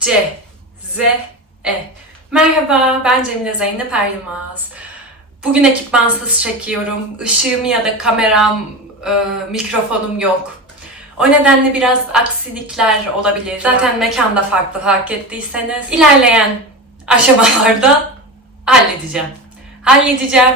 C, Z, E. Merhaba, ben Cemile Zeynep Yılmaz. Bugün ekipmansız çekiyorum. Işığım ya da kameram, mikrofonum yok. O nedenle biraz aksilikler olabilir. Zaten mekanda farklı fark ettiyseniz. İlerleyen aşamalarda halledeceğim.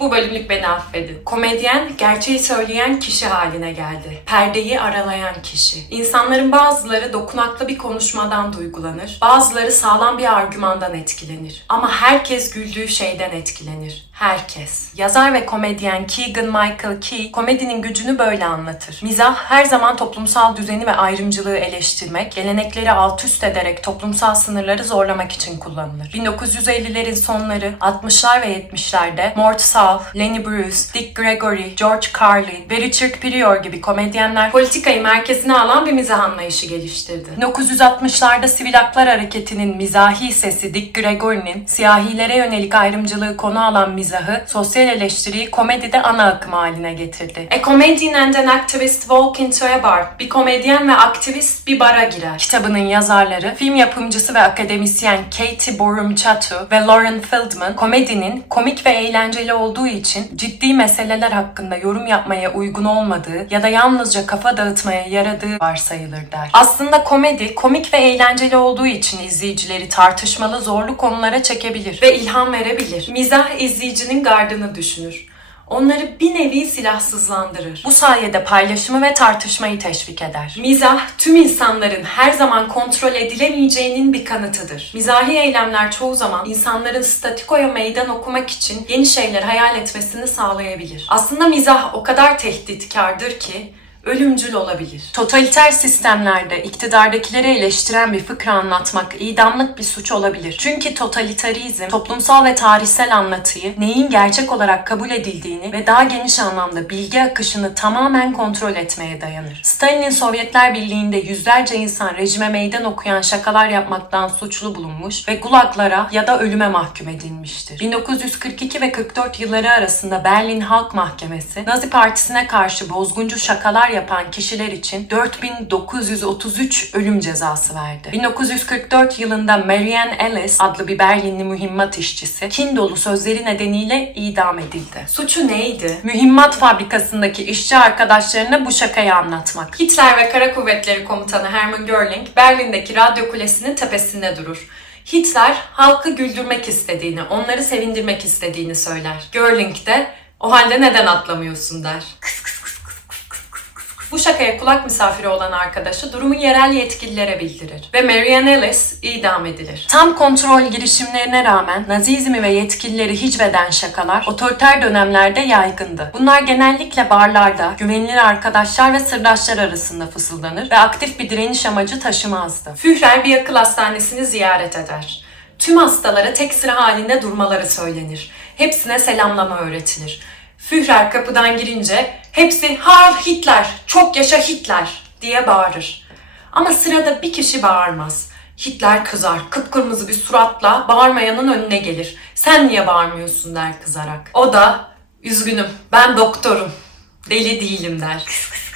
Bu bölümlük beni affedin. Komedyen, gerçeği söyleyen kişi haline geldi. Perdeyi aralayan kişi. İnsanların bazıları dokunaklı bir konuşmadan duygulanır. Bazıları sağlam bir argümandan etkilenir. Ama herkes güldüğü şeyden etkilenir. Herkes. Yazar ve komedyen Keegan-Michael Key, komedinin gücünü böyle anlatır. Mizah her zaman toplumsal düzeni ve ayrımcılığı eleştirmek, gelenekleri alt üst ederek toplumsal sınırları zorlamak için kullanılır. 1950'lerin sonları, 60'lar ve 70'lerde Mort Sahl, Lenny Bruce, Dick Gregory, George Carlin ve Richard Pryor gibi komedyenler politikayı merkezine alan bir mizah anlayışı geliştirdi. 1960'larda Sivil Haklar Hareketi'nin mizahi sesi Dick Gregory'nin siyahilere yönelik ayrımcılığı konu alan mizahı, sosyal eleştiriyi komedide ana akım haline getirdi. A comedian and an activist walk into a bar. Bir komedyen ve aktivist bir bara girer. Kitabının yazarları, film yapımcısı ve akademisyen Katie Borum Chatu ve Lauren Feldman, komedinin komik ve eğlenceli olduğu için ciddi meseleler hakkında yorum yapmaya uygun olmadığı ya da yalnızca kafa dağıtmaya yaradığı varsayılır der. Aslında komedi, komik ve eğlenceli olduğu için izleyicileri tartışmalı, zorlu konulara çekebilir ve ilham verebilir. Mizah izleyicinin gardını düşünür. Onları bir nevi silahsızlandırır. Bu sayede paylaşımı ve tartışmayı teşvik eder. Mizah, tüm insanların her zaman kontrol edilemeyeceğinin bir kanıtıdır. Mizahi eylemler çoğu zaman insanların statikoya meydan okumak için yeni şeyler hayal etmesini sağlayabilir. Aslında mizah o kadar tehditkardır ki, ölümcül olabilir. Totaliter sistemlerde iktidardakileri eleştiren bir fıkra anlatmak idamlık bir suç olabilir. Çünkü totalitarizm, toplumsal ve tarihsel anlatıyı, neyin gerçek olarak kabul edildiğini ve daha geniş anlamda bilgi akışını tamamen kontrol etmeye dayanır. Stalin'in Sovyetler Birliği'nde yüzlerce insan rejime meydan okuyan şakalar yapmaktan suçlu bulunmuş ve gulaglara ya da ölüme mahkum edilmiştir. 1942 ve 44 yılları arasında Berlin Halk Mahkemesi, Nazi Partisi'ne karşı bozguncu şakalar yapan kişiler için 4933 ölüm cezası verdi. 1944 yılında Marianne Ellis adlı bir Berlinli mühimmat işçisi kin dolu sözleri nedeniyle idam edildi. Suçu neydi? Mühimmat fabrikasındaki işçi arkadaşlarına bu şakayı anlatmak. Hitler ve Kara Kuvvetleri Komutanı Hermann Göring Berlin'deki radyo kulesinin tepesinde durur. Hitler halkı güldürmek istediğini, onları sevindirmek istediğini söyler. Göring de o halde neden atlamıyorsun der. Bu şakaya kulak misafiri olan arkadaşı durumu yerel yetkililere bildirir ve Marianne Ellis idam edilir. Tam kontrol girişimlerine rağmen Nazizmi ve yetkilileri hicveden şakalar otoriter dönemlerde yaygındı. Bunlar genellikle barlarda, güvenilir arkadaşlar ve sırdaşlar arasında fısıldanır ve aktif bir direniş amacı taşımazdı. Führer bir akıl hastanesini ziyaret eder. Tüm hastalara tek sıra halinde durmaları söylenir. Hepsine selamlama öğretilir. Führer kapıdan girince hepsi "Heil Hitler, çok yaşa Hitler" diye bağırır. Ama sırada bir kişi bağırmaz. Hitler kızar, kıpkırmızı bir suratla bağırmayanın önüne gelir. "Sen niye bağırmıyorsun?" der kızarak. O da "Üzgünüm, ben doktorum, deli değilim" der.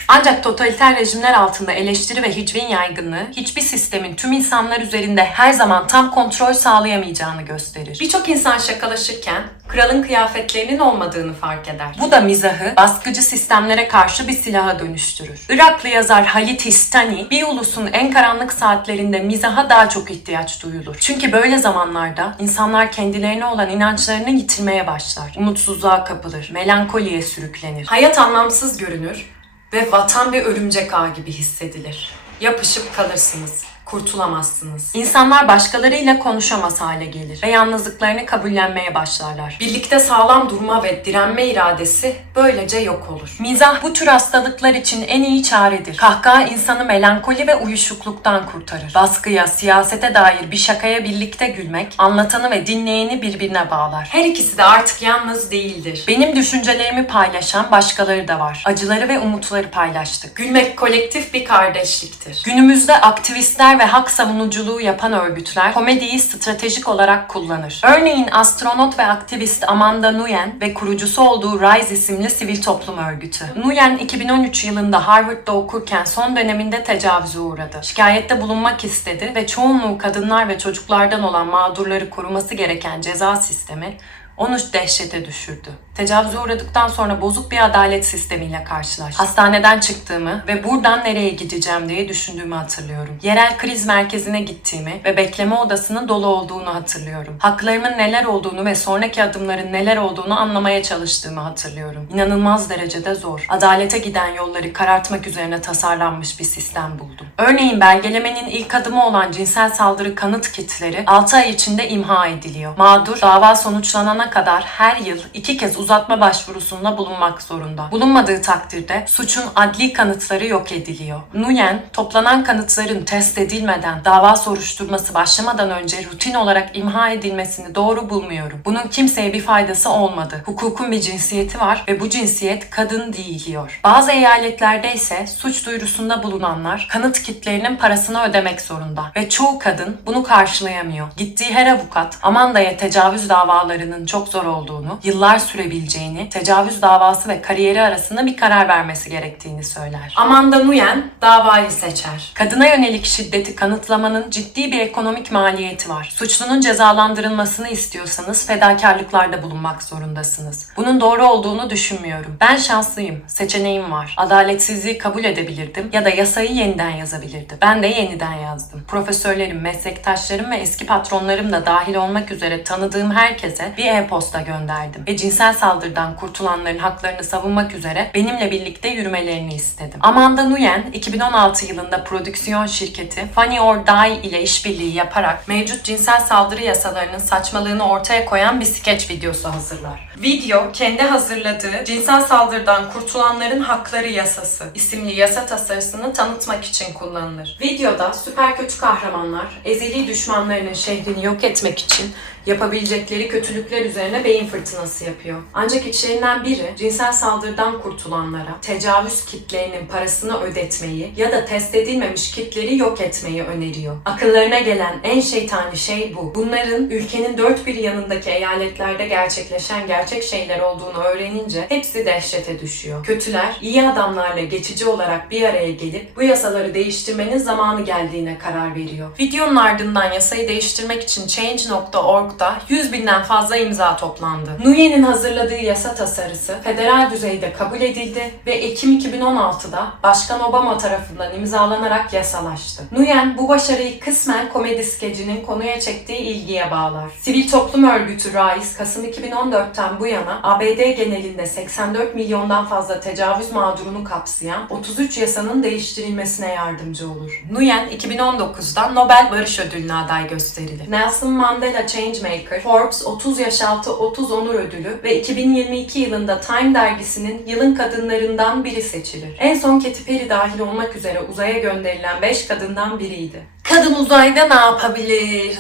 Ancak totaliter rejimler altında eleştiri ve hicvin yaygınlığı hiçbir sistemin tüm insanlar üzerinde her zaman tam kontrol sağlayamayacağını gösterir. Birçok insan şakalaşırken kralın kıyafetlerinin olmadığını fark eder. Bu da mizahı baskıcı sistemlere karşı bir silaha dönüştürür. Iraklı yazar Halit Histani, bir ulusun en karanlık saatlerinde mizaha daha çok ihtiyaç duyulur. Çünkü böyle zamanlarda insanlar kendilerine olan inançlarını yitirmeye başlar. Umutsuzluğa kapılır, melankoliye sürüklenir. Hayat anlamsız görünür ve vatan bir örümcek ağı gibi hissedilir. Yapışıp kalırsınız. Kurtulamazsınız. İnsanlar başkalarıyla konuşamaz hale gelir ve yalnızlıklarını kabullenmeye başlarlar. Birlikte sağlam durma ve direnme iradesi böylece yok olur. Mizah bu tür hastalıklar için en iyi çaredir. Kahkaha insanı melankoli ve uyuşukluktan kurtarır. Baskıya, siyasete dair bir şakaya birlikte gülmek, anlatanı ve dinleyeni birbirine bağlar. Her ikisi de artık yalnız değildir. Benim düşüncelerimi paylaşan başkaları da var. Acıları ve umutları paylaştık. Gülmek kolektif bir kardeşliktir. Günümüzde aktivistler ve hak savunuculuğu yapan örgütler komediyi stratejik olarak kullanır. Örneğin astronot ve aktivist Amanda Nguyen ve kurucusu olduğu Rise isimli sivil toplum örgütü. Nguyen 2013 yılında Harvard'da okurken son döneminde tecavüze uğradı. Şikayette bulunmak istedi ve çoğunluğu kadınlar ve çocuklardan olan mağdurları koruması gereken ceza sistemi onu dehşete düşürdü. Tecavüze uğradıktan sonra bozuk bir adalet sistemiyle karşılaştım. Hastaneden çıktığımı ve buradan nereye gideceğim diye düşündüğümü hatırlıyorum. Yerel kriz merkezine gittiğimi ve bekleme odasının dolu olduğunu hatırlıyorum. Haklarımın neler olduğunu ve sonraki adımların neler olduğunu anlamaya çalıştığımı hatırlıyorum. İnanılmaz derecede zor. Adalete giden yolları karartmak üzerine tasarlanmış bir sistem buldum. Örneğin belgelemenin ilk adımı olan cinsel saldırı kanıt kitleri 6 ay içinde imha ediliyor. Mağdur dava sonuçlanana kadar her yıl 2 kez uzatma başvurusunda bulunmak zorunda. Bulunmadığı takdirde suçun adli kanıtları yok ediliyor. Nguyen, toplanan kanıtların test edilmeden dava soruşturması başlamadan önce rutin olarak imha edilmesini doğru bulmuyorum. Bunun kimseye bir faydası olmadı. Hukukun bir cinsiyeti var ve bu cinsiyet kadın değil diyor. Bazı eyaletlerde ise suç duyurusunda bulunanlar kanıt kitlerinin parasını ödemek zorunda ve çoğu kadın bunu karşılayamıyor. Gittiği her avukat Amanda'ya tecavüz davalarının çok zor olduğunu, yıllar sürebileceğini, tecavüz davası ve kariyeri arasında bir karar vermesi gerektiğini söyler. Amanda Nguyen davayı seçer. Kadına yönelik şiddeti kanıtlamanın ciddi bir ekonomik maliyeti var. Suçlunun cezalandırılmasını istiyorsanız fedakarlıklarda bulunmak zorundasınız. Bunun doğru olduğunu düşünmüyorum. Ben şanslıyım. Seçeneğim var. Adaletsizliği kabul edebilirdim ya da yasayı yeniden yazabilirdim. Ben de yeniden yazdım. Profesörlerim, meslektaşlarım ve eski patronlarım da dahil olmak üzere tanıdığım herkese bir e-posta gönderdim ve cinsel saldırıdan kurtulanların haklarını savunmak üzere benimle birlikte yürümelerini istedim. Amanda Nguyen 2016 yılında prodüksiyon şirketi Funny or Die ile işbirliği yaparak mevcut cinsel saldırı yasalarının saçmalığını ortaya koyan bir skeç videosu hazırlar. Video, kendi hazırladığı Cinsel Saldırıdan Kurtulanların Hakları Yasası isimli yasa tasarısını tanıtmak için kullanılır. Videoda süper kötü kahramanlar ezeli düşmanlarının şehrini yok etmek için yapabilecekleri kötülükler üzerine beyin fırtınası yapıyor. Ancak içlerinden biri cinsel saldırıdan kurtulanlara tecavüz kitlerinin parasını ödetmeyi ya da test edilmemiş kitleri yok etmeyi öneriyor. Akıllarına gelen en şeytani şey bu. Bunların ülkenin dört bir yanındaki eyaletlerde gerçekleşen gerçek şeyler olduğunu öğrenince hepsi dehşete düşüyor. Kötüler iyi adamlarla geçici olarak bir araya gelip bu yasaları değiştirmenin zamanı geldiğine karar veriyor. Videonun ardından yasayı değiştirmek için Change.org 100.000'den fazla imza toplandı. Nguyen'in hazırladığı yasa tasarısı federal düzeyde kabul edildi ve Ekim 2016'da Başkan Obama tarafından imzalanarak yasalaştı. Nguyen bu başarıyı kısmen komedi skecinin konuya çektiği ilgiye bağlar. Sivil toplum örgütü Rise, Kasım 2014'ten bu yana ABD genelinde 84 milyondan fazla tecavüz mağdurunu kapsayan 33 yasanın değiştirilmesine yardımcı olur. Nguyen 2019'da Nobel Barış Ödülü'ne aday gösterilir. Nelson Mandela Changemaker, Forbes 30 Yaş Altı 30 Onur Ödülü ve 2022 yılında Time dergisinin yılın kadınlarından biri seçilir. En son Katy Perry dahil olmak üzere uzaya gönderilen 5 kadından biriydi. Kadın uzayda ne yapabilir,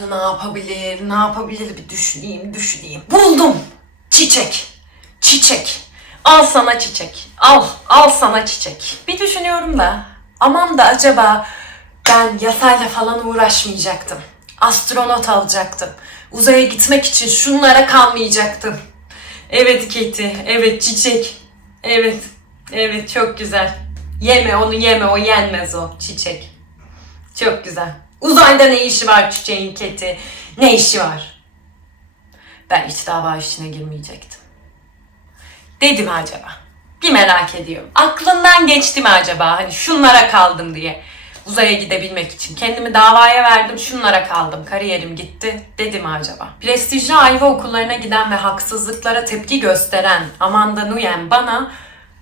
ne yapabilir bir düşüneyim. Buldum! Çiçek. Al sana çiçek. Al sana çiçek. Bir düşünüyorum da, aman da acaba ben yasayla falan uğraşmayacaktım. Astronot alacaktım. Uzaya gitmek için şunlara kalmayacaktım. Evet Katy, evet çiçek. Evet çok güzel. Yeme onu yeme, o yenmez o çiçek. Çok güzel. Uzayda ne işi var çiçeğin Katy? Ne işi var? Ben hiç dava işine girmeyecektim. Dedi mi acaba? Bir merak ediyorum. Aklından geçti mi acaba? Hani şunlara kaldım diye. Uzaya gidebilmek için. Kendimi davaya verdim, şunlara kaldım. Kariyerim gitti dedi mi acaba? Prestijli ayva okullarına giden ve haksızlıklara tepki gösteren Amanda Nguyen bana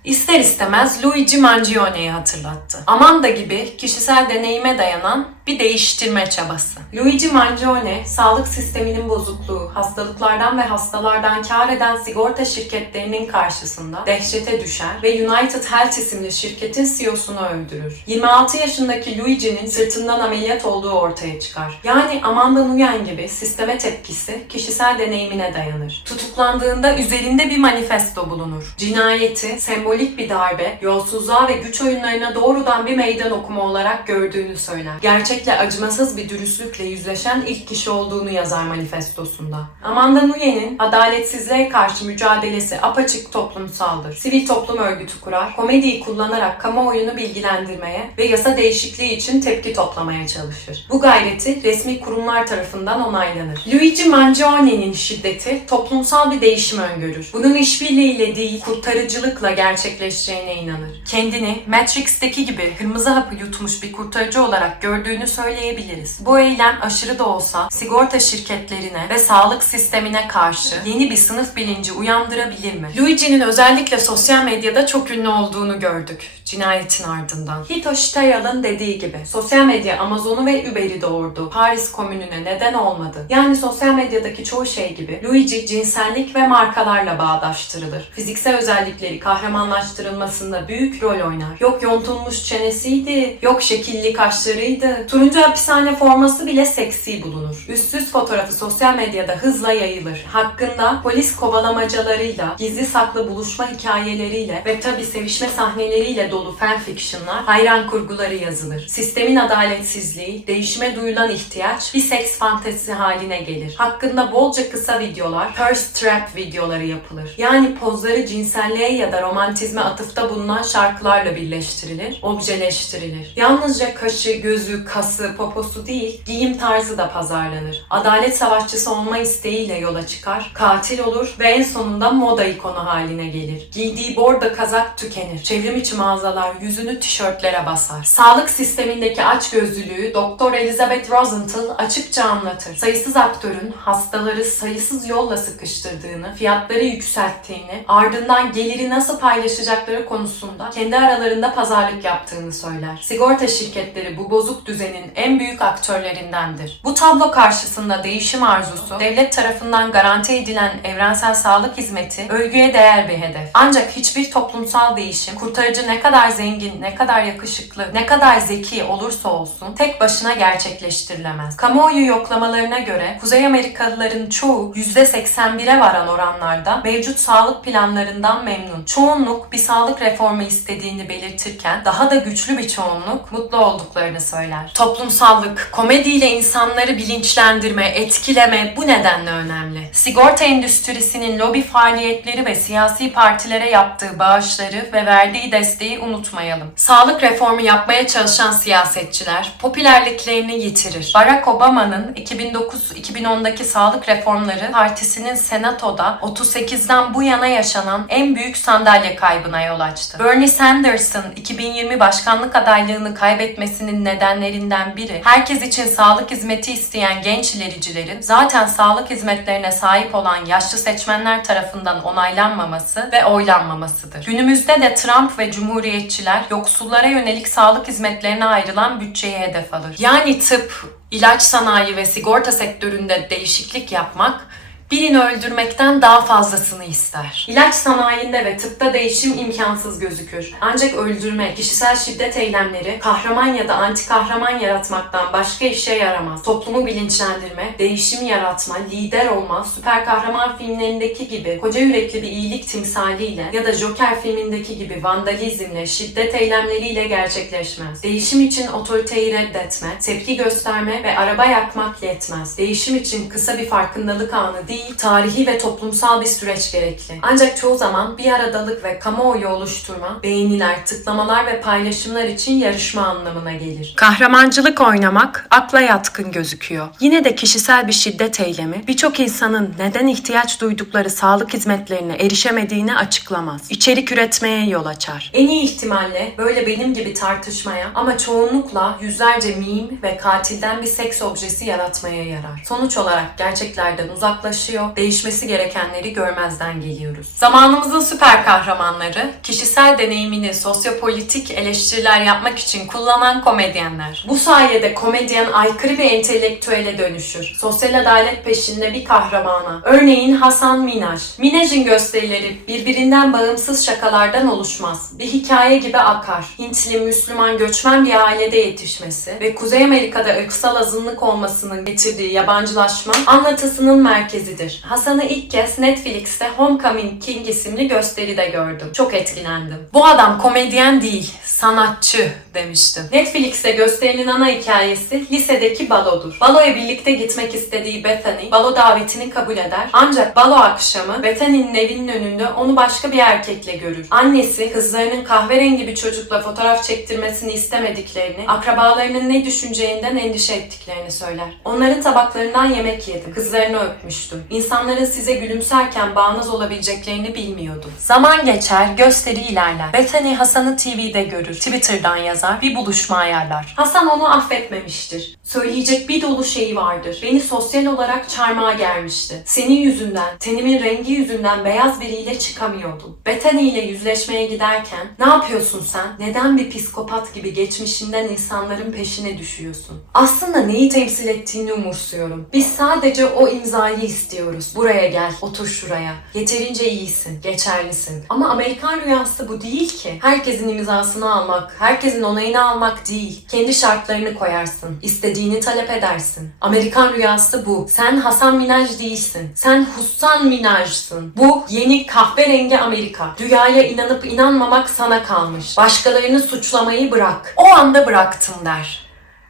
ister istemez Luigi Mangione'yi hatırlattı. Amanda gibi kişisel deneyime dayanan bir değiştirme çabası. Luigi Mangione, sağlık sisteminin bozukluğu, hastalıklardan ve hastalardan kâr eden sigorta şirketlerinin karşısında dehşete düşer ve United Health isimli şirketin CEO'sunu öldürür. 26 yaşındaki Luigi'nin sırtından ameliyat olduğu ortaya çıkar. Yani Amanda Nguyen gibi sisteme tepkisi kişisel deneyimine dayanır. Tutuklandığında üzerinde bir manifesto bulunur. Cinayeti, sembolik bir darbe, yolsuzluğa ve güç oyunlarına doğrudan bir meydan okuma olarak gördüğünü söyler. Gerçek gerçekle acımasız bir dürüstlükle yüzleşen ilk kişi olduğunu yazar manifestosunda. Amanda Nuyen'in adaletsizliğe karşı mücadelesi apaçık toplumsaldır. Sivil toplum örgütü kurar, komediyi kullanarak kamuoyunu bilgilendirmeye ve yasa değişikliği için tepki toplamaya çalışır. Bu gayreti resmi kurumlar tarafından onaylanır. Luigi Mangione'nin şiddeti toplumsal bir değişim öngörür. Bunun işbirliğiyle değil, kurtarıcılıkla gerçekleşeceğine inanır. Kendini Matrix'teki gibi kırmızı hapı yutmuş bir kurtarıcı olarak gördüğünü söyleyebiliriz. Bu eylem aşırı da olsa sigorta şirketlerine ve sağlık sistemine karşı yeni bir sınıf bilinci uyandırabilir mi? Luigi'nin özellikle sosyal medyada çok ünlü olduğunu gördük cinayetin ardından. Hitoshi Tayal'ın dediği gibi sosyal medya Amazon'u ve Uber'i doğurdu. Paris Komünü'ne neden olmadı. Yani sosyal medyadaki çoğu şey gibi Luigi cinsellik ve markalarla bağdaştırılır. Fiziksel özellikleri kahramanlaştırılmasında büyük rol oynar. Yok yontulmuş çenesiydi, yok şekilli kaşlarıydı. Turuncu hapishane forması bile seksi bulunur. Üstsüz fotoğrafı sosyal medyada hızla yayılır. Hakkında polis kovalamacalarıyla, gizli saklı buluşma hikayeleriyle ve tabi sevişme sahneleriyle dolu fanfictionlar, hayran kurguları yazılır. Sistemin adaletsizliği, değişime duyulan ihtiyaç bir seks fantezisi haline gelir. Hakkında bolca kısa videolar, purse trap videoları yapılır. Yani pozları cinselliğe ya da romantizme atıfta bulunan şarkılarla birleştirilir, objeleştirilir. Yalnızca kaşı, gözü, kası, poposu değil, giyim tarzı da pazarlanır. Adalet savaşçısı olma isteğiyle yola çıkar, katil olur ve en sonunda moda ikonu haline gelir. Giydiği bordo kazak tükenir. Çevrim içi mağazalar yüzünü tişörtlere basar. Sağlık sistemindeki açgözlülüğü Doktor Elizabeth Rosenthal açıkça anlatır. Sayısız aktörün hastaları sayısız yolla sıkıştırdığını, fiyatları yükselttiğini, ardından geliri nasıl paylaşacakları konusunda kendi aralarında pazarlık yaptığını söyler. Sigorta şirketleri bu bozuk düzenin en büyük aktörlerindendir. Bu tablo karşısında değişim arzusu, devlet tarafından garanti edilen evrensel sağlık hizmeti övgüye değer bir hedef. Ancak hiçbir toplumsal değişim, kurtarıcı ne kadar zengin, ne kadar yakışıklı, ne kadar zeki olursa olsun tek başına gerçekleştirilemez. Kamuoyu yoklamalarına göre Kuzey Amerikalıların çoğu %81'e varan oranlarda mevcut sağlık planlarından memnun. Çoğunluk bir sağlık reformu istediğini belirtirken daha da güçlü bir çoğunluk mutlu olduklarını söyler. Toplumsallık, komediyle insanları bilinçlendirme, etkileme bu nedenle önemli. Sigorta endüstrisinin lobi faaliyetleri ve siyasi partilere yaptığı bağışları ve verdiği desteği unutmayalım. Sağlık reformu yapmaya çalışan siyasetçiler popülerliklerini yitirir. Barack Obama'nın 2009-2010'daki sağlık reformları partisinin senatoda 38'den bu yana yaşanan en büyük sandalye kaybına yol açtı. Bernie Sanders'ın 2020 başkanlık adaylığını kaybetmesinin nedenlerinden biri herkes için sağlık hizmeti isteyen genç ilericilerin zaten sağlık hizmetlerine sahip olan yaşlı seçmenler tarafından onaylanmaması ve oylanmamasıdır. Günümüzde de Trump ve Cumhuriyetçiler yoksullara yönelik sağlık hizmetlerine ayrılan bütçeyi hedef alır. Yani tıp, ilaç sanayi ve sigorta sektöründe değişiklik yapmak birini öldürmekten daha fazlasını ister. İlaç sanayinde ve tıpta değişim imkansız gözükür. Ancak öldürme, kişisel şiddet eylemleri kahraman ya da anti kahraman yaratmaktan başka işe yaramaz. Toplumu bilinçlendirme, değişim yaratma, lider olma, süper kahraman filmlerindeki gibi koca yürekli bir iyilik timsaliyle ya da Joker filmindeki gibi vandalizmle, şiddet eylemleriyle gerçekleşmez. Değişim için otoriteyi reddetme, tepki gösterme ve araba yakmak yetmez. Değişim için kısa bir farkındalık anı değil, tarihi ve toplumsal bir süreç gerekli. Ancak çoğu zaman bir aradalık ve kamuoyu oluşturma, beğeniler, tıklamalar ve paylaşımlar için yarışma anlamına gelir. Kahramancılık oynamak akla yatkın gözüküyor. Yine de kişisel bir şiddet eylemi birçok insanın neden ihtiyaç duydukları sağlık hizmetlerine erişemediğini açıklamaz. İçerik üretmeye yol açar. En iyi ihtimalle böyle benim gibi tartışmaya ama çoğunlukla yüzlerce meme ve katilden bir seks objesi yaratmaya yarar. Sonuç olarak gerçeklerden uzaklaşıyor, değişmesi gerekenleri görmezden geliyoruz. Zamanımızın süper kahramanları, kişisel deneyimini sosyopolitik eleştiriler yapmak için kullanan komedyenler. Bu sayede komedyen aykırı bir entelektüele dönüşür. Sosyal adalet peşinde bir kahramana. Örneğin Hasan Minhaj. Minhaj'ın gösterileri birbirinden bağımsız şakalardan oluşmaz. Bir hikaye gibi akar. Hintli, Müslüman, göçmen bir ailede yetişmesi ve Kuzey Amerika'da ırksal azınlık olmasının getirdiği yabancılaşma anlatısının merkezidir. dizidir. Hasan'ı ilk kez Netflix'te Homecoming King isimli gösteride gördüm. Çok etkilendim. Bu adam komedyen değil, sanatçı demiştim. Netflix'te gösterinin ana hikayesi lisedeki balodur. Baloya birlikte gitmek istediği Bethany, balo davetini kabul eder. Ancak balo akşamı Bethany'nin evinin önünde onu başka bir erkekle görür. Annesi kızlarının kahverengi bir çocukla fotoğraf çektirmesini istemediklerini, akrabalarının ne düşüneceğinden endişe ettiklerini söyler. Onların tabaklarından yemek yedim. Kızlarını öpmüştüm. İnsanların size gülümserken bağnaz olabileceklerini bilmiyordum. Zaman geçer, gösteri ilerler. Bethany Hasan'ı TV'de görür. Twitter'dan yazar, bir buluşma ayarlar. Hasan onu affetmemiştir. Söyleyecek bir dolu şeyi vardır. Beni sosyal olarak çarmıha germişti. Senin yüzünden, tenimin rengi yüzünden beyaz biriyle çıkamıyordum. Bethany ile yüzleşmeye giderken, ne yapıyorsun sen? Neden bir psikopat gibi geçmişinden insanların peşine düşüyorsun? Aslında neyi temsil ettiğini umursuyorum. Biz sadece o imzayı istiyoruz. Buraya gel, otur şuraya. Yeterince iyisin, geçerlisin. Ama Amerikan rüyası bu değil ki. Herkesin imzasını almak, herkesin onayını almak değil. Kendi şartlarını koyarsın. İstediğini talep edersin. Amerikan rüyası bu. Sen Hasan Minhaj değilsin. Sen Hussan Minhaj'sın. Bu yeni kahverengi Amerika. Rüyaya inanıp inanmamak sana kalmış. Başkalarını suçlamayı bırak. O anda bıraktım der.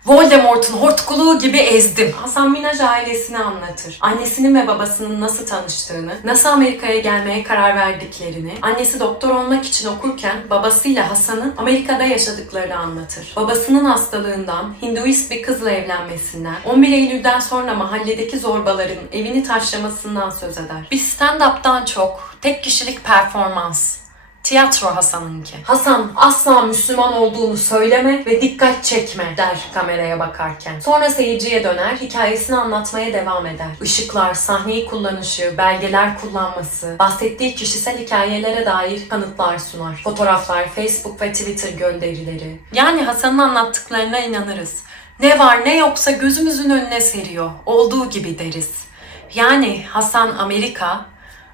Voldemort'un hortkuluğu gibi ezdim. Hasan Minhaj ailesini anlatır. Annesinin ve babasının nasıl tanıştığını, nasıl Amerika'ya gelmeye karar verdiklerini, annesi doktor olmak için okurken babasıyla Hasan'ın Amerika'da yaşadıklarını anlatır. Babasının hastalığından, Hinduist bir kızla evlenmesinden, 11 Eylül'den sonra mahalledeki zorbaların evini taşlamasından söz eder. Bir stand-up'tan çok tek kişilik performans. Tiyatro Hasan'ınki. Hasan asla Müslüman olduğunu söyleme ve dikkat çekme der kameraya bakarken. Sonra seyirciye döner, hikayesini anlatmaya devam eder. Işıklar, sahneyi kullanışı, belgeler kullanması, bahsettiği kişisel hikayelere dair kanıtlar sunar. Fotoğraflar, Facebook ve Twitter gönderileri. Yani Hasan'ın anlattıklarına inanırız. Ne var ne yoksa gözümüzün önüne seriyor. Olduğu gibi deriz. Yani Hasan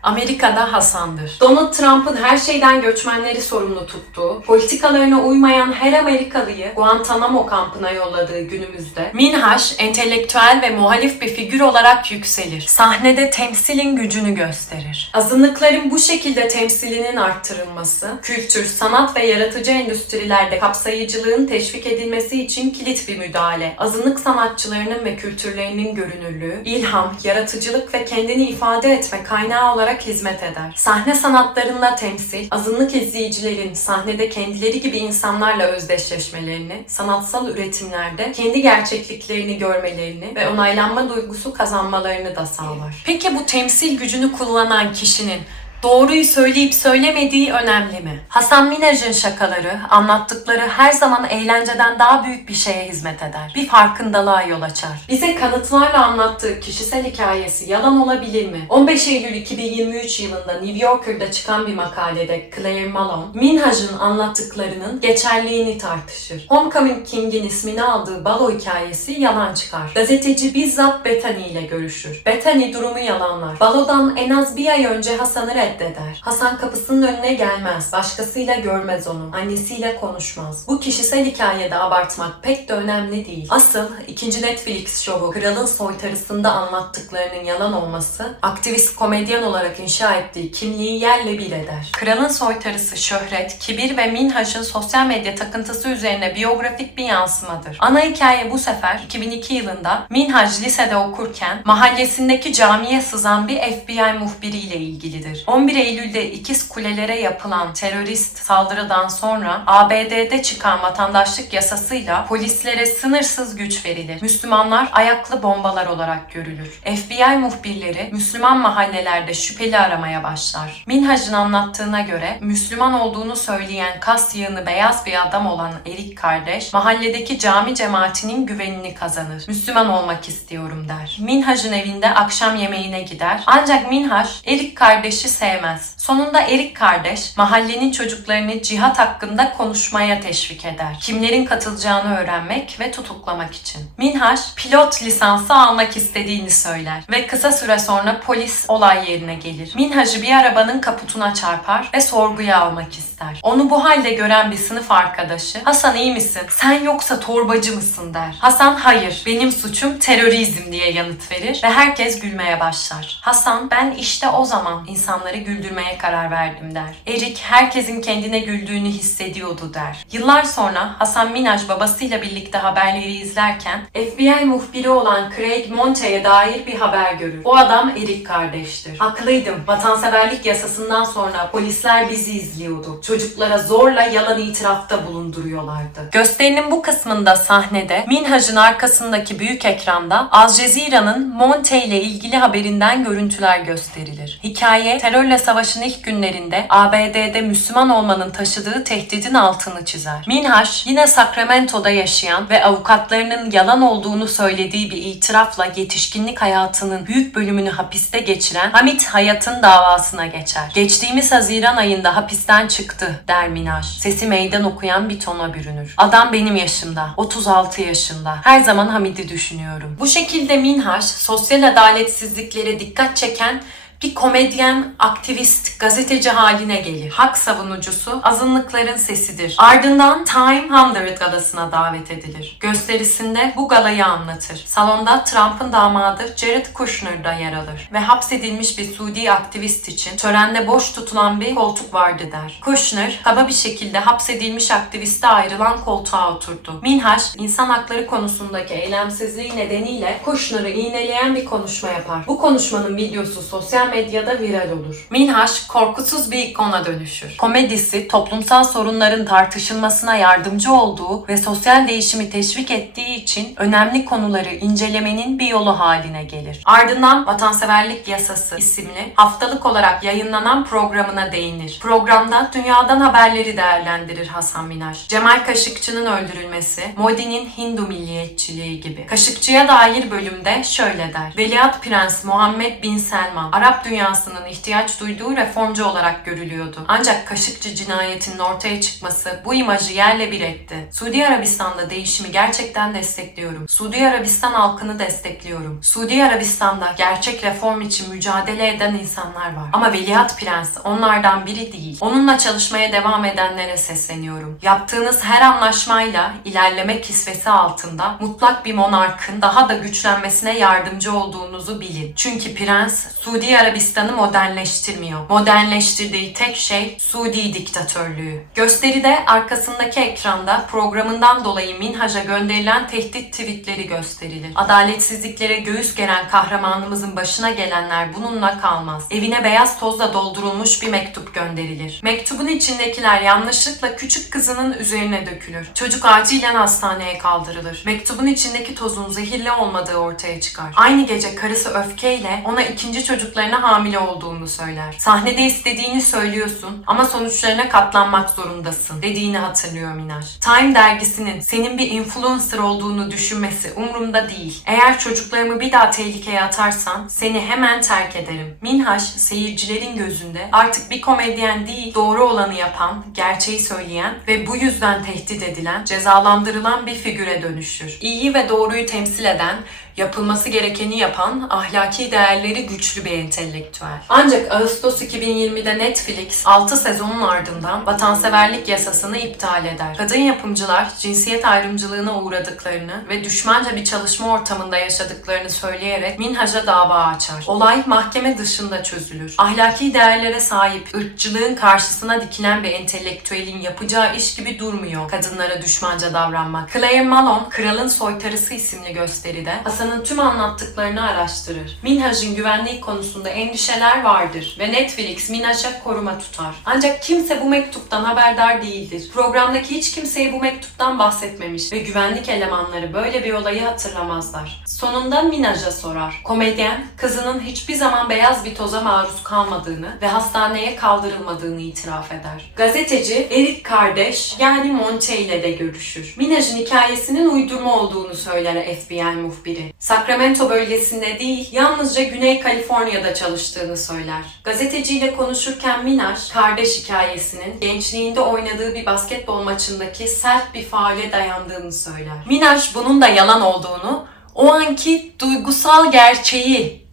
Amerika'da Hasan'dır. Donald Trump'ın her şeyden göçmenleri sorumlu tuttuğu, politikalarına uymayan her Amerikalıyı Guantanamo kampına yolladığı günümüzde Minhaj entelektüel ve muhalif bir figür olarak yükselir. Sahnede temsilin gücünü gösterir. Azınlıkların bu şekilde temsilinin arttırılması, kültür, sanat ve yaratıcı endüstrilerde kapsayıcılığın teşvik edilmesi için kilit bir müdahale. Azınlık sanatçılarının ve kültürlerinin görünürlüğü, ilham, yaratıcılık ve kendini ifade etme kaynağı olarak hizmet eder. Sahne sanatlarında temsil, azınlık izleyicilerin sahnede kendileri gibi insanlarla özdeşleşmelerini, sanatsal üretimlerde kendi gerçekliklerini görmelerini ve onaylanma duygusu kazanmalarını da sağlar. Peki bu temsil gücünü kullanan kişinin doğruyu söyleyip söylemediği önemli mi? Hasan Minhaj'ın şakaları, anlattıkları her zaman eğlenceden daha büyük bir şeye hizmet eder. Bir farkındalığa yol açar. Bize kanıtlarla anlattığı kişisel hikayesi yalan olabilir mi? 15 Eylül 2023 yılında New Yorker'da çıkan bir makalede Claire Malone, Minhaj'ın anlattıklarının geçerliğini tartışır. Homecoming King'in ismini aldığı balo hikayesi yalan çıkar. Gazeteci bizzat Bethany ile görüşür. Bethany durumu yalanlar. Balodan en az bir ay önce Hasan'ı reddeder. Hasan kapısının önüne gelmez, başkasıyla görmez onu, annesiyle konuşmaz. Bu kişisel hikayede abartmak pek de önemli değil. Asıl ikinci Netflix şovu Kralın Soytarısı'nda anlattıklarının yalan olması, aktivist komedyen olarak inşa ettiği kimliği yerle bir eder. Kralın Soytarısı şöhret, kibir ve Minhaj'ın sosyal medya takıntısı üzerine biyografik bir yansımadır. Ana hikaye bu sefer 2002 yılında Minhaj lisede okurken mahallesindeki camiye sızan bir FBI muhbiriyle ilgilidir. 11 Eylül'de İkiz Kuleler'e yapılan terörist saldırıdan sonra ABD'de çıkan vatandaşlık yasasıyla polislere sınırsız güç verilir. Müslümanlar ayaklı bombalar olarak görülür. FBI muhbirleri Müslüman mahallelerde şüpheli aramaya başlar. Minhaj'ın anlattığına göre Müslüman olduğunu söyleyen kas yığını beyaz bir adam olan Erik kardeş mahalledeki cami cemaatinin güvenini kazanır. Müslüman olmak istiyorum der. Minhaj'ın evinde akşam yemeğine gider. Ancak Minhaj Erik kardeşi sevmez. sevmez. Sonunda Erik kardeş mahallenin çocuklarını cihat hakkında konuşmaya teşvik eder. Kimlerin katılacağını öğrenmek ve tutuklamak için. Minhaj pilot lisansı almak istediğini söyler ve kısa süre sonra polis olay yerine gelir. Minhaj'ı bir arabanın kaputuna çarpar ve sorguya almak ister. Onu bu halde gören bir sınıf arkadaşı "Hasan iyi misin? Sen yoksa torbacı mısın?" der. Hasan "Hayır, benim suçum terörizm" diye yanıt verir ve herkes gülmeye başlar. Hasan "Ben işte o zaman insanları güldürmeye karar verdim" der. Erik herkesin kendine güldüğünü hissediyordu der. Yıllar sonra Hasan Minhaj babasıyla birlikte haberleri izlerken FBI muhbiri olan Craig Monte'ye dair bir haber görür. O adam Erik kardeştir. "Haklıydım. Vatanseverlik yasasından sonra polisler bizi izliyordu. Çocuklara zorla yalan itirafta bulunduruyorlardı." Gösterinin bu kısmında sahnede Minhaj'ın arkasındaki büyük ekranda Al Jazeera'nın Monte ile ilgili haberinden görüntüler gösterilir. Hikaye terörle savaşın ilk günlerinde ABD'de Müslüman olmanın taşıdığı tehdidin altını çizer. Minhaj yine Sacramento'da yaşayan ve avukatlarının yalan olduğunu söylediği bir itirafla yetişkinlik hayatının büyük bölümünü hapiste geçiren Hamit Hayat'ın davasına geçer. "Geçtiğimiz Haziran ayında hapisten çıktı" der Minhaj. Sesi meydan okuyan bir tona bürünür. "Adam benim yaşımda, 36 yaşında. Her zaman Hamid'i düşünüyorum." Bu şekilde Minhaj sosyal adaletsizliklere dikkat çeken bir komedyen, aktivist, gazeteci haline gelir. Hak savunucusu, azınlıkların sesidir. Ardından Time 100 galasına davet edilir. Gösterisinde bu galayı anlatır. Salonda Trump'ın damadı Jared Kushner da yer alır ve hapsedilmiş bir Suudi aktivist için törende boş tutulan bir koltuk vardı der. Kushner, kaba bir şekilde hapsedilmiş aktiviste ayrılan koltuğa oturdu. Minhaj, insan hakları konusundaki eylemsizliği nedeniyle Kushner'ı iğneleyen bir konuşma yapar. Bu konuşmanın videosu sosyal medyada viral olur. Minhaj korkusuz bir ikona dönüşür. Komedisi toplumsal sorunların tartışılmasına yardımcı olduğu ve sosyal değişimi teşvik ettiği için önemli konuları incelemenin bir yolu haline gelir. Ardından Vatanseverlik Yasası isimli haftalık olarak yayınlanan programına değinir. Programda dünyadan haberleri değerlendirir Hasan Minhaj. Cemal Kaşıkçı'nın öldürülmesi, Modi'nin Hindu milliyetçiliği gibi. Kaşıkçı'ya dair bölümde şöyle der: "Veliaht Prens Muhammed Bin Selman, Arap dünyasının ihtiyaç duyduğu reformcu olarak görülüyordu. Ancak Kaşıkçı cinayetinin ortaya çıkması bu imajı yerle bir etti. Suudi Arabistan'da değişimi gerçekten destekliyorum. Suudi Arabistan halkını destekliyorum. Suudi Arabistan'da gerçek reform için mücadele eden insanlar var. Ama Veliaht Prens onlardan biri değil. Onunla çalışmaya devam edenlere sesleniyorum. Yaptığınız her anlaşmayla ilerleme kisvesi altında mutlak bir monarkın daha da güçlenmesine yardımcı olduğunuzu bilin. Çünkü Prens Suudi Arabistan'ı modernleştirmiyor. Modernleştirdiği tek şey Suudi diktatörlüğü." Gösteride arkasındaki ekranda programından dolayı Minhaj'a gönderilen tehdit tweetleri gösterilir. Adaletsizliklere göğüs geren kahramanımızın başına gelenler bununla kalmaz. Evine beyaz tozla doldurulmuş bir mektup gönderilir. Mektubun içindekiler yanlışlıkla küçük kızının üzerine dökülür. Çocuk acilen hastaneye kaldırılır. Mektubun içindeki tozun zehirli olmadığı ortaya çıkar. Aynı gece karısı öfkeyle ona ikinci çocuklarına hamile olduğunu söyler. "Sahnede istediğini söylüyorsun ama sonuçlarına katlanmak zorundasın" dediğini hatırlıyor Minhaj. Time dergisinin senin bir influencer olduğunu düşünmesi umurumda değil. "Eğer çocuklarımı bir daha tehlikeye atarsan seni hemen terk ederim." Minhaj seyircilerin gözünde artık bir komedyen değil, doğru olanı yapan, gerçeği söyleyen ve bu yüzden tehdit edilen, cezalandırılan bir figüre dönüşür. İyiyi ve doğruyu temsil eden, yapılması gerekeni yapan, ahlaki değerleri güçlü bir entelektüel. Ancak Ağustos 2020'de Netflix 6 sezonun ardından vatanseverlik yasasını iptal eder. Kadın yapımcılar cinsiyet ayrımcılığına uğradıklarını ve düşmanca bir çalışma ortamında yaşadıklarını söyleyerek Minhaj'a dava açar. Olay mahkeme dışında çözülür. Ahlaki değerlere sahip, ırkçılığın karşısına dikilen bir entelektüelin yapacağı iş gibi durmuyor kadınlara düşmanca davranmak. Claire Malone, Kralın Soytarısı isimli gösteride Hasan'ın tüm anlattıklarını araştırır. Minhaj'ın güvenliği konusunda endişeler vardır ve Netflix Minhaj'a koruma tutar. Ancak kimse bu mektuptan haberdar değildir. Programdaki hiç kimseye bu mektuptan bahsetmemiş ve güvenlik elemanları böyle bir olayı hatırlamazlar. Sonunda Minhaj'a sorar. Komedyen, kızının hiçbir zaman beyaz bir toza maruz kalmadığını ve hastaneye kaldırılmadığını itiraf eder. Gazeteci Erik kardeş yani Monte ile de görüşür. Minhaj'ın hikayesinin uydurma olduğunu söyler FBI muhbiri. Sacramento bölgesinde değil, yalnızca Güney Kaliforniya'da çalıştığını söyler. Gazeteciyle konuşurken Minaj, kardeş hikayesinin gençliğinde oynadığı bir basketbol maçındaki sert bir faule dayandığını söyler. Minaj bunun da yalan olduğunu, o anki duygusal gerçeği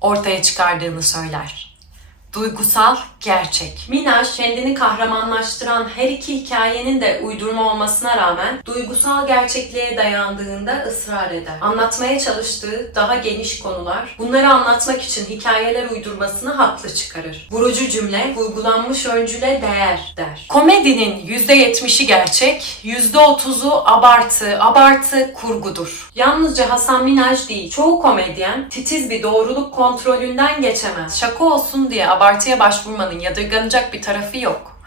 ortaya çıkardığını söyler. Duygusal gerçek. Minaj kendini kahramanlaştıran her iki hikayenin de uydurma olmasına rağmen duygusal gerçekliğe dayandığında ısrar eder. Anlatmaya çalıştığı daha geniş konular, bunları anlatmak için hikayeler uydurmasını haklı çıkarır. Vurucu cümle, vurgulanmış öncüle değer der. Komedinin %70'i gerçek, %30'u abartı kurgudur. Yalnızca Hasan Minaj değil, çoğu komedyen titiz bir doğruluk kontrolünden geçemez. Şaka olsun diye abartıya başvurmanın yadırganacak bir tarafı yok.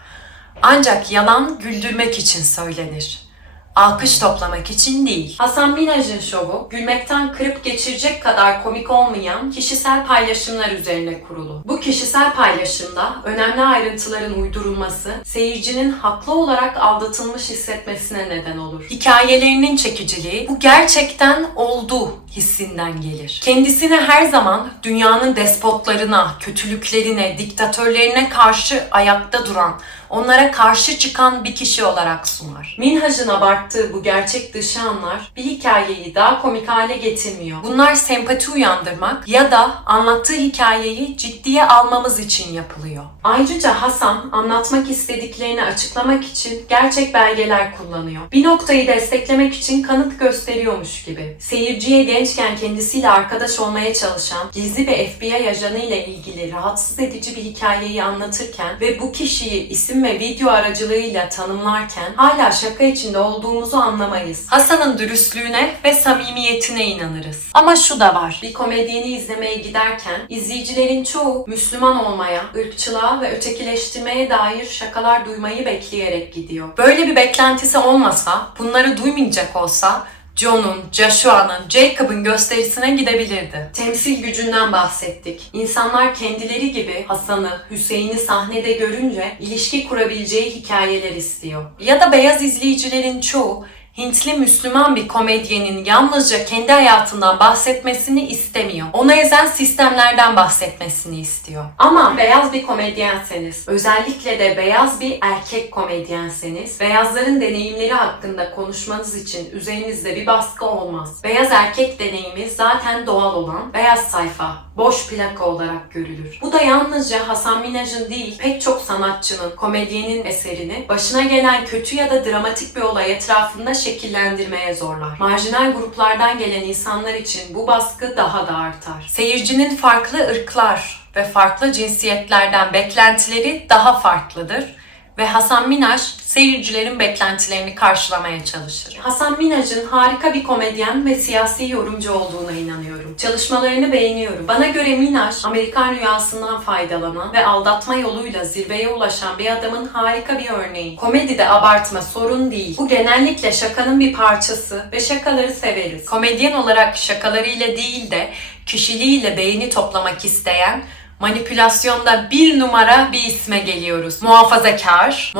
Ancak yalan güldürmek için söylenir. Alkış toplamak için değil. Hasan Minaj'ın şovu, gülmekten kırıp geçirecek kadar komik olmayan kişisel paylaşımlar üzerine kurulu. Bu kişisel paylaşımda önemli ayrıntıların uydurulması, seyircinin haklı olarak aldatılmış hissetmesine neden olur. Hikayelerinin çekiciliği, bu gerçekten oldu hissinden gelir. Kendisini her zaman dünyanın despotlarına, kötülüklerine, diktatörlerine karşı ayakta duran, onlara karşı çıkan bir kişi olarak sunar. Minhaj'ın abarttığı bu gerçek dışı anlar bir hikayeyi daha komik hale getirmiyor. Bunlar sempati uyandırmak ya da anlattığı hikayeyi ciddiye almamız için yapılıyor. Ayrıca Hasan anlatmak istediklerini açıklamak için gerçek belgeler kullanıyor. Bir noktayı desteklemek için kanıt gösteriyormuş gibi. Seyirciye gençken kendisiyle arkadaş olmaya çalışan gizli bir FBI ajanı ile ilgili rahatsız edici bir hikayeyi anlatırken ve bu kişiyi isim ve video aracılığıyla tanımlarken hala şaka içinde olduğumuzu anlamayız. Hasan'ın dürüstlüğüne ve samimiyetine inanırız. Ama şu da var. Bir komedyeni izlemeye giderken izleyicilerin çoğu Müslüman olmaya, ırkçılığa ve ötekileştirmeye dair şakalar duymayı bekleyerek gidiyor. Böyle bir beklentisi olmasa, bunları duymayacak olsa John'un, Joshua'nın, Jacob'ın gösterisine gidebilirdi. Temsil gücünden bahsettik. İnsanlar kendileri gibi Hasan'ı, Hüseyin'i sahnede görünce ilişki kurabileceği hikayeler istiyor. Ya da beyaz izleyicilerin çoğu Hintli Müslüman bir komedyenin yalnızca kendi hayatından bahsetmesini istemiyor. Ona ezen sistemlerden bahsetmesini istiyor. Ama beyaz bir komedyenseniz, özellikle de beyaz bir erkek komedyenseniz, beyazların deneyimleri hakkında konuşmanız için üzerinizde bir baskı olmaz. Beyaz erkek deneyimi zaten doğal olan beyaz sayfa, boş plaka olarak görülür. Bu da yalnızca Hasan Minaj'ın değil, pek çok sanatçının, komedyenin eserini başına gelen kötü ya da dramatik bir olay etrafında şekillendirmeye zorlar. Marjinal gruplardan gelen insanlar için bu baskı daha da artar. Seyircinin farklı ırklar ve farklı cinsiyetlerden beklentileri daha farklıdır ve Hasan Minaj seyircilerin beklentilerini karşılamaya çalışır. Hasan Minaj'ın harika bir komedyen ve siyasi yorumcu olduğuna inanıyorum. Çalışmalarını beğeniyorum. Bana göre Minaj, Amerikan rüyasından faydalanan ve aldatma yoluyla zirveye ulaşan bir adamın harika bir örneği. Komedide abartma sorun değil. Bu genellikle şakanın bir parçası ve şakaları severiz. Komedyen olarak şakalarıyla değil de kişiliğiyle beğeni toplamak isteyen, manipülasyonda bir numara bir isme geliyoruz. Muhafazakar.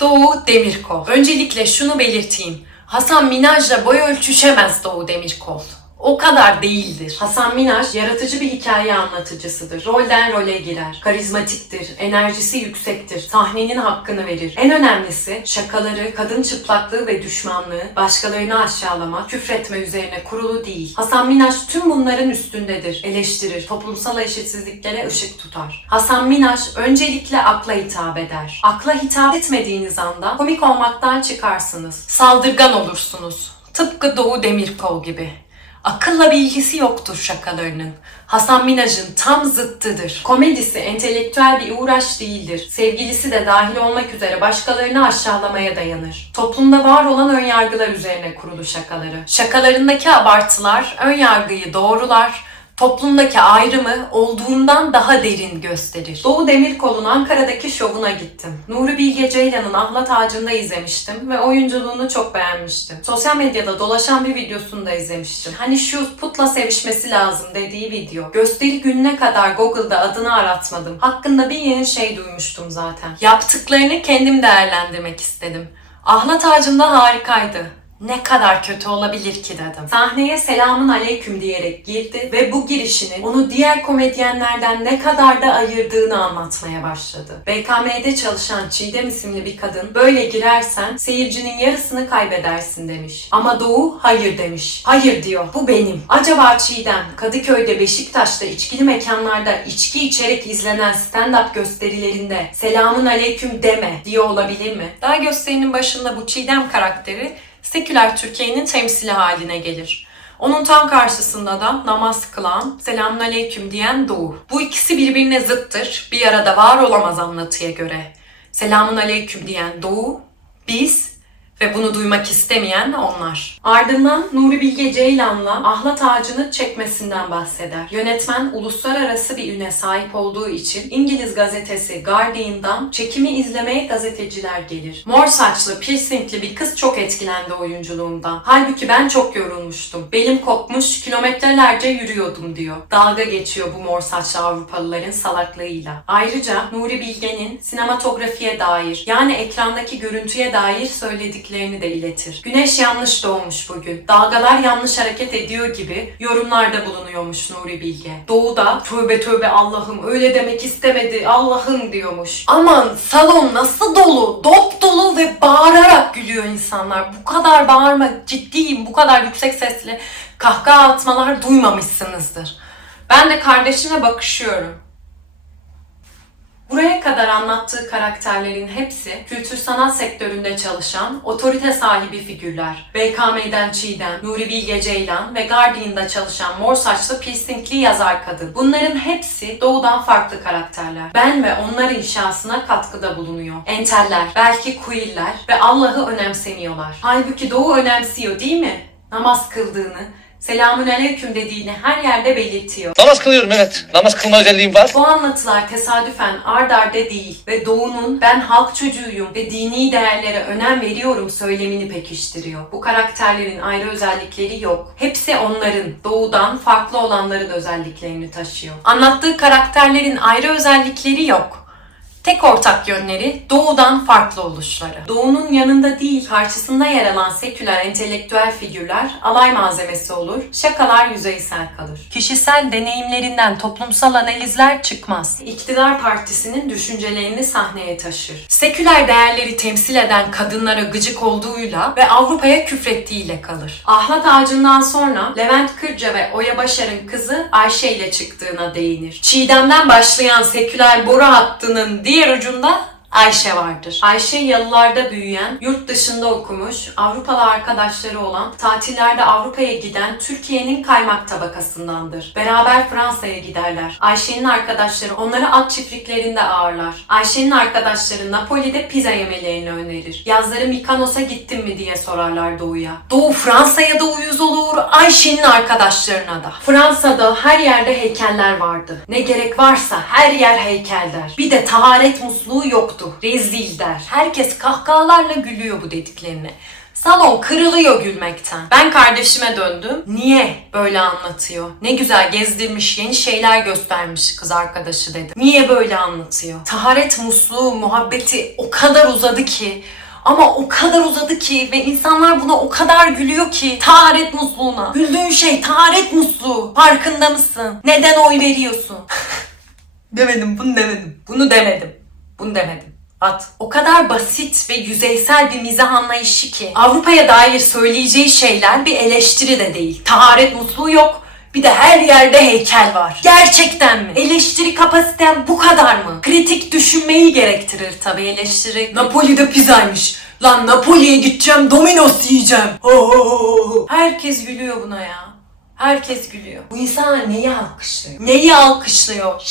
Doğu Demirkol. Öncelikle şunu belirteyim. Hasan Minaj'la boy ölçüşemez Doğu Demirkol. O kadar değildir. Hasan Minaj yaratıcı bir hikaye anlatıcısıdır. Rolden role girer. Karizmatiktir. Enerjisi yüksektir. Sahnenin hakkını verir. En önemlisi şakaları, kadın çıplaklığı ve düşmanlığı, başkalarını aşağılama, küfretme üzerine kurulu değil. Hasan Minaj tüm bunların üstündedir. Eleştirir. Toplumsal eşitsizliklere ışık tutar. Hasan Minaj öncelikle akla hitap eder. Akla hitap etmediğiniz anda komik olmaktan çıkarsınız. Saldırgan olursunuz. Tıpkı Doğu Demirkol gibi. Akılla bir ilgisi yoktur şakalarının. Hasan Minaj'ın tam zıttıdır. Komedisi entelektüel bir uğraş değildir. Sevgilisi de dahil olmak üzere başkalarını aşağılamaya dayanır. Toplumda var olan önyargılar üzerine kurulu şakaları. Şakalarındaki abartılar önyargıyı doğrular, toplumdaki ayrımı olduğundan daha derin gösterir. Doğu Demirkol'un Ankara'daki şovuna gittim. Nuri Bilge Ceylan'ın Ahlat Ağacı'nda izlemiştim ve oyunculuğunu çok beğenmiştim. Sosyal medyada dolaşan bir videosunu da izlemiştim. Hani şu putla sevişmesi lazım dediği video. Gösteri gününe kadar Google'da adını aratmadım. Hakkında bir yeni şey duymuştum zaten. Yaptıklarını kendim değerlendirmek istedim. Ahlat Ağacı'nda harikaydı. Ne kadar kötü olabilir ki dedim. Sahneye selamun aleyküm diyerek girdi ve bu girişinin onu diğer komedyenlerden ne kadar da ayırdığını anlatmaya başladı. BKM'de çalışan Çiğdem isimli bir kadın, böyle girersen seyircinin yarısını kaybedersin demiş. Ama Doğu hayır demiş. Hayır diyor, bu benim. Acaba Çiğdem Kadıköy'de, Beşiktaş'ta, içkili mekanlarda içki içerek izlenen stand-up gösterilerinde selamun aleyküm deme diyor olabilir mi? Daha gösterinin başında bu Çiğdem karakteri seküler Türkiye'nin temsili haline gelir. Onun tam karşısında da namaz kılan, selamünaleyküm diyen Doğu. Bu ikisi birbirine zıttır, bir arada var olamaz anlatıya göre. Selamünaleyküm diyen Doğu, biz ve bunu duymak istemeyen onlar. Ardından Nuri Bilge Ceylan'la ahlat ağacını çekmesinden bahseder. Yönetmen uluslararası bir üne sahip olduğu için İngiliz gazetesi Guardian'dan çekimi izlemeye gazeteciler gelir. Mor saçlı, piercingli bir kız çok etkilendi oyunculuğumdan. Halbuki ben çok yorulmuştum. Belim kopmuş, kilometrelerce yürüyordum diyor. Dalga geçiyor bu mor saçlı Avrupalıların salaklığıyla. Ayrıca Nuri Bilge'nin sinematografiye dair, yani ekrandaki görüntüye dair söylediklerini de iletir. Güneş yanlış doğmuş bugün. Dalgalar yanlış hareket ediyor gibi yorumlarda bulunuyormuş Nuri Bilge. Doğu da tövbe tövbe Allah'ım öyle demek istemedi Allah'ım diyormuş. Aman salon nasıl dolu, dop dolu ve bağırarak gülüyor insanlar. Bu kadar bağırma, ciddiyim, bu kadar yüksek sesle kahkaha atmalar duymamışsınızdır. Ben de kardeşime bakışıyorum. Buraya kadar anlattığı karakterlerin hepsi kültür sanat sektöründe çalışan otorite sahibi figürler. BKM'den Çiğdem, Nuri Bilge Ceylan ve Guardian'da çalışan mor saçlı piercingli yazar kadın. Bunların hepsi doğudan farklı karakterler. Ben ve onlar inşasına katkıda bulunuyor. Enteller, belki queerler ve Allah'ı önemsemiyorlar. Halbuki Doğu önemsiyor değil mi? Namaz kıldığını, selamünaleyküm dediğini her yerde belirtiyor. Namaz kılıyorum, evet. Namaz kılma özelliğim var. Bu anlatılar tesadüfen ard arda değil ve Doğu'nun ben halk çocuğuyum ve dini değerlere önem veriyorum söylemini pekiştiriyor. Bu karakterlerin ayrı özellikleri yok. Hepsi onların, Doğu'dan farklı olanların özelliklerini taşıyor. Anlattığı karakterlerin ayrı özellikleri yok. Tek ortak yönleri Doğu'dan farklı oluşları. Doğu'nun yanında değil, karşısında yer alan seküler entelektüel figürler alay malzemesi olur, şakalar yüzeysel kalır. Kişisel deneyimlerinden toplumsal analizler çıkmaz. İktidar partisinin düşüncelerini sahneye taşır. Seküler değerleri temsil eden kadınlara gıcık olduğuyla ve Avrupa'ya küfrettiğiyle kalır. Ahlat Ağacı'ndan sonra Levent Kırca ve Oya Başar'ın kızı Ayşe ile çıktığına değinir. Çiğdem'den başlayan seküler boru hattının diğer ucunda Ayşe vardır. Ayşe yalılarda büyüyen, yurt dışında okumuş, Avrupalı arkadaşları olan, tatillerde Avrupa'ya giden Türkiye'nin kaymak tabakasındandır. Beraber Fransa'ya giderler. Ayşe'nin arkadaşları onları at çiftliklerinde ağırlar. Ayşe'nin arkadaşları Napoli'de pizza yemelerini önerir. Yazları Mikonos'a gittin mi diye sorarlar Doğu'ya. Doğu Fransa'ya da uyuz olur, Ayşe'nin arkadaşlarına da. Fransa'da her yerde heykeller vardı. Ne gerek varsa her yer heykel der. Bir de taharet musluğu yoktu. Rezil der. Herkes kahkahalarla gülüyor bu dediklerine. Salon kırılıyor gülmekten. Ben kardeşime döndüm. Niye böyle anlatıyor? Ne güzel gezdirmiş, yeni şeyler göstermiş kız arkadaşı dedi. Niye böyle anlatıyor? Taharet musluğu, muhabbeti o kadar uzadı ki. Ama o kadar uzadı ki ve insanlar buna o kadar gülüyor ki. Taharet musluğuna. Güldüğün şey taharet musluğu. Farkında mısın? Neden oy veriyorsun? Demedim, bunu demedim. Bunu demedim. Bunu demedim. At. O kadar basit ve yüzeysel bir mizah anlayışı ki Avrupa'ya dair söyleyeceği şeyler bir eleştiri de değil. Taharet musluğu yok. Bir de her yerde heykel var. Gerçekten mi? Eleştiri kapasiten bu kadar mı? Kritik düşünmeyi gerektirir tabii eleştiri. Napoli'de pizzaymış. Lan Napoli'ye gideceğim, Domino's yiyeceğim. Herkes gülüyor buna ya. Herkes gülüyor. Bu insanlar neyi alkışlıyor? Neyi alkışlıyor?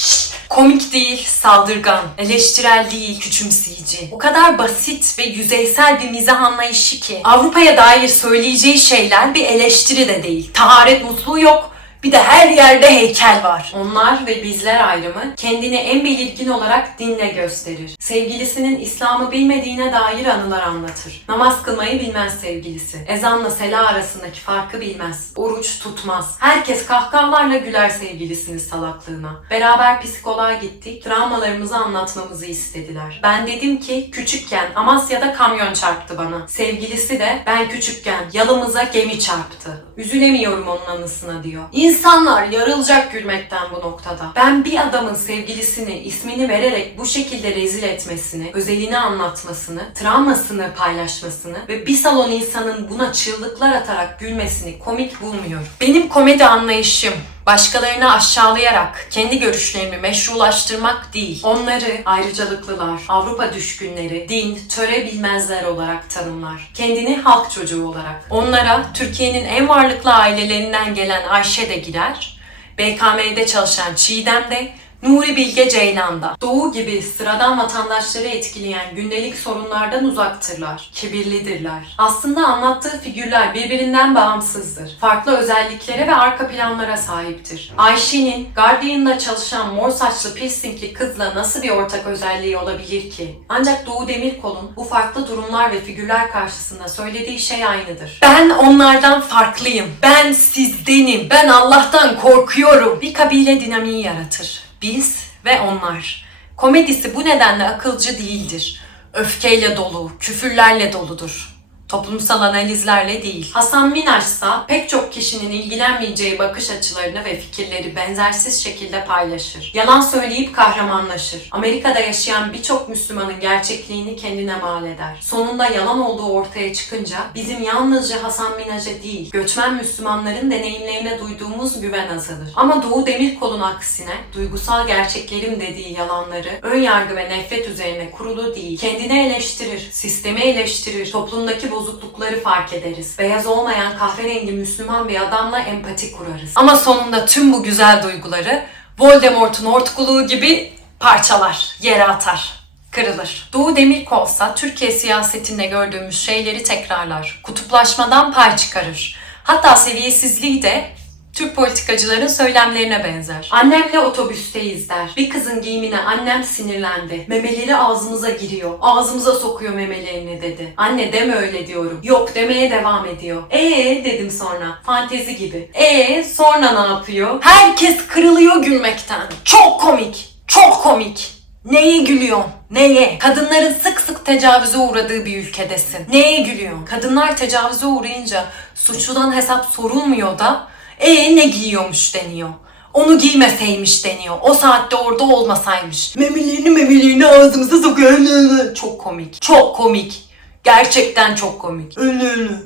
Komik değil, saldırgan. Eleştirel değil, küçümseyici. O kadar basit ve yüzeysel bir mizah anlayışı ki Avrupa'ya dair söyleyeceği şeyler bir eleştiri de değil. Taharet musluğu yok. Bir de her yerde heykel var. Onlar ve bizler ayrımı kendini en belirgin olarak dinle gösterir. Sevgilisinin İslam'ı bilmediğine dair anılar anlatır. Namaz kılmayı bilmez sevgilisi. Ezanla sela arasındaki farkı bilmez. Oruç tutmaz. Herkes kahkahalarla güler sevgilisinin salaklığına. Beraber psikoloğa gittik. Travmalarımızı anlatmamızı istediler. Ben dedim ki küçükken Amasya'da kamyon çarptı bana. Sevgilisi de ben küçükken yalımıza gemi çarptı. Üzülemiyorum onun anısına diyor. İnsanlar yarılacak gülmekten bu noktada. Ben bir adamın sevgilisini ismini vererek bu şekilde rezil etmesini, özelini anlatmasını, travmasını paylaşmasını ve bir salon insanın buna çığlıklar atarak gülmesini komik bulmuyorum. Benim komedi anlayışım başkalarını aşağılayarak kendi görüşlerimi meşrulaştırmak değil. Onları ayrıcalıklılar, Avrupa düşkünleri, din, töre bilmezler olarak tanımlar. Kendini halk çocuğu olarak. Onlara Türkiye'nin en varlıklı ailelerinden gelen Ayşe de girer, BKM'de çalışan Çiğdem de, Nuri Bilge Ceylan da. Doğu gibi sıradan vatandaşları etkileyen gündelik sorunlardan uzaktırlar, kibirlidirler. Aslında anlattığı figürler birbirinden bağımsızdır. Farklı özelliklere ve arka planlara sahiptir. Ayşe'nin Guardian'da çalışan mor saçlı piercingli kızla nasıl bir ortak özelliği olabilir ki? Ancak Doğu Demirkol'un bu farklı durumlar ve figürler karşısında söylediği şey aynıdır. Ben onlardan farklıyım. Ben sizdenim. Ben Allah'tan korkuyorum. Bir kabile dinamiği yaratır. Biz ve onlar. Komedisi bu nedenle akılcı değildir. Öfkeyle dolu, küfürlerle doludur. Toplumsal analizlerle değil. Hasan Minhaj ise pek çok kişinin ilgilenmeyeceği bakış açılarını ve fikirleri benzersiz şekilde paylaşır. Yalan söyleyip kahramanlaşır. Amerika'da yaşayan birçok Müslümanın gerçekliğini kendine mal eder. Sonunda yalan olduğu ortaya çıkınca bizim yalnızca Hasan Minhaj'a değil, göçmen Müslümanların deneyimlerine duyduğumuz güven azalır. Ama Doğu Demirkol'un aksine duygusal gerçeklerim dediği yalanları ön yargı ve nefret üzerine kurulu değil, kendini eleştirir, sistemi eleştirir, toplumdaki bozuklukları fark ederiz. Beyaz olmayan kahverengi Müslüman bir adamla empati kurarız. Ama sonunda tüm bu güzel duyguları Voldemort'un hortkuluğu gibi parçalar, yere atar, kırılır. Doğu Demirkol ise Türkiye siyasetinde gördüğümüz şeyleri tekrarlar. Kutuplaşmadan pay çıkarır. Hatta seviyesizliği de Türk politikacıların söylemlerine benzer. Annemle otobüsteyiz der. Bir kızın giyimine annem sinirlendi. Memeleri ağzımıza giriyor. Ağzımıza sokuyor memelerini dedi. Anne deme öyle diyorum. Yok demeye devam ediyor. Dedim sonra. Fantezi gibi. Sonra ne yapıyor? Herkes kırılıyor gülmekten. Çok komik. Çok komik. Neye gülüyorsun? Neye? Kadınların sık sık tecavüze uğradığı bir ülkedesin. Neye gülüyorsun? Kadınlar tecavüze uğrayınca suçludan hesap sorulmuyor da ne giyiyormuş deniyor. Onu giymeseymiş deniyor. O saatte orada olmasaymış. Memelerini ağzımıza sokuyor. Çok komik. Çok komik. Gerçekten çok komik.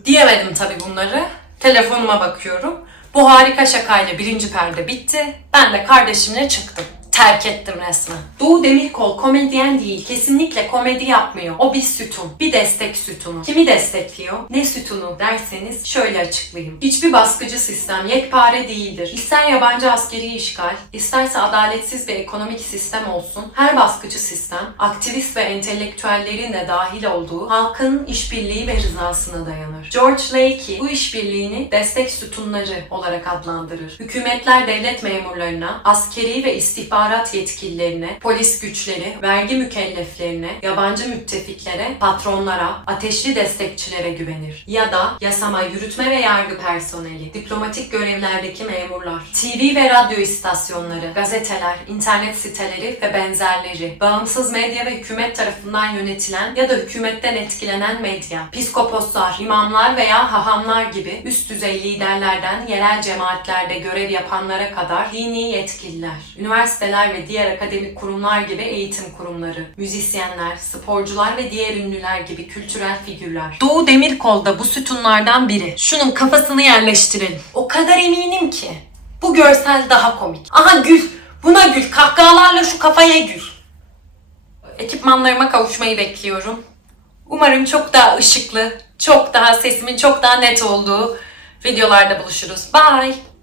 Diyemedim tabii bunları. Telefonuma bakıyorum. Bu harika şakayla birinci perde bitti. Ben de kardeşimle çıktım. Terk ettim resmen. Doğu Demirkol komedyen değil. Kesinlikle komedi yapmıyor. O bir sütun. Bir destek sütunu. Kimi destekliyor? Ne sütunu derseniz şöyle açıklayayım. Hiçbir baskıcı sistem yekpare değildir. İster yabancı askeri işgal, isterse adaletsiz bir ekonomik sistem olsun. Her baskıcı sistem, aktivist ve entelektüellerin de dahil olduğu halkın işbirliği ve rızasına dayanır. George Lakey bu işbirliğini destek sütunları olarak adlandırır. Hükümetler devlet memurlarına, askeri ve istihbarat yetkililerine, polis güçleri, vergi mükelleflerine, yabancı müttefiklere, patronlara, ateşli destekçilere güvenir. Ya da yasama, yürütme ve yargı personeli, diplomatik görevlerdeki memurlar, TV ve radyo istasyonları, gazeteler, internet siteleri ve benzerleri, bağımsız medya ve hükümet tarafından yönetilen ya da hükümetten etkilenen medya, piskoposlar, imamlar veya hahamlar gibi üst düzey liderlerden yerel cemaatlerde görev yapanlara kadar dini yetkililer, üniversiteler ve diğer akademik kurumlar gibi eğitim kurumları, müzisyenler, sporcular ve diğer ünlüler gibi kültürel figürler. Doğu Demirkol da bu sütunlardan biri. Şunun kafasını yerleştirelim. O kadar eminim ki bu görsel daha komik. Aha gül, buna gül, kahkahalarla şu kafaya gül. Ekipmanlarıma kavuşmayı bekliyorum. Umarım çok daha ışıklı, çok daha sesimin çok daha net olduğu videolarda buluşuruz. Bye!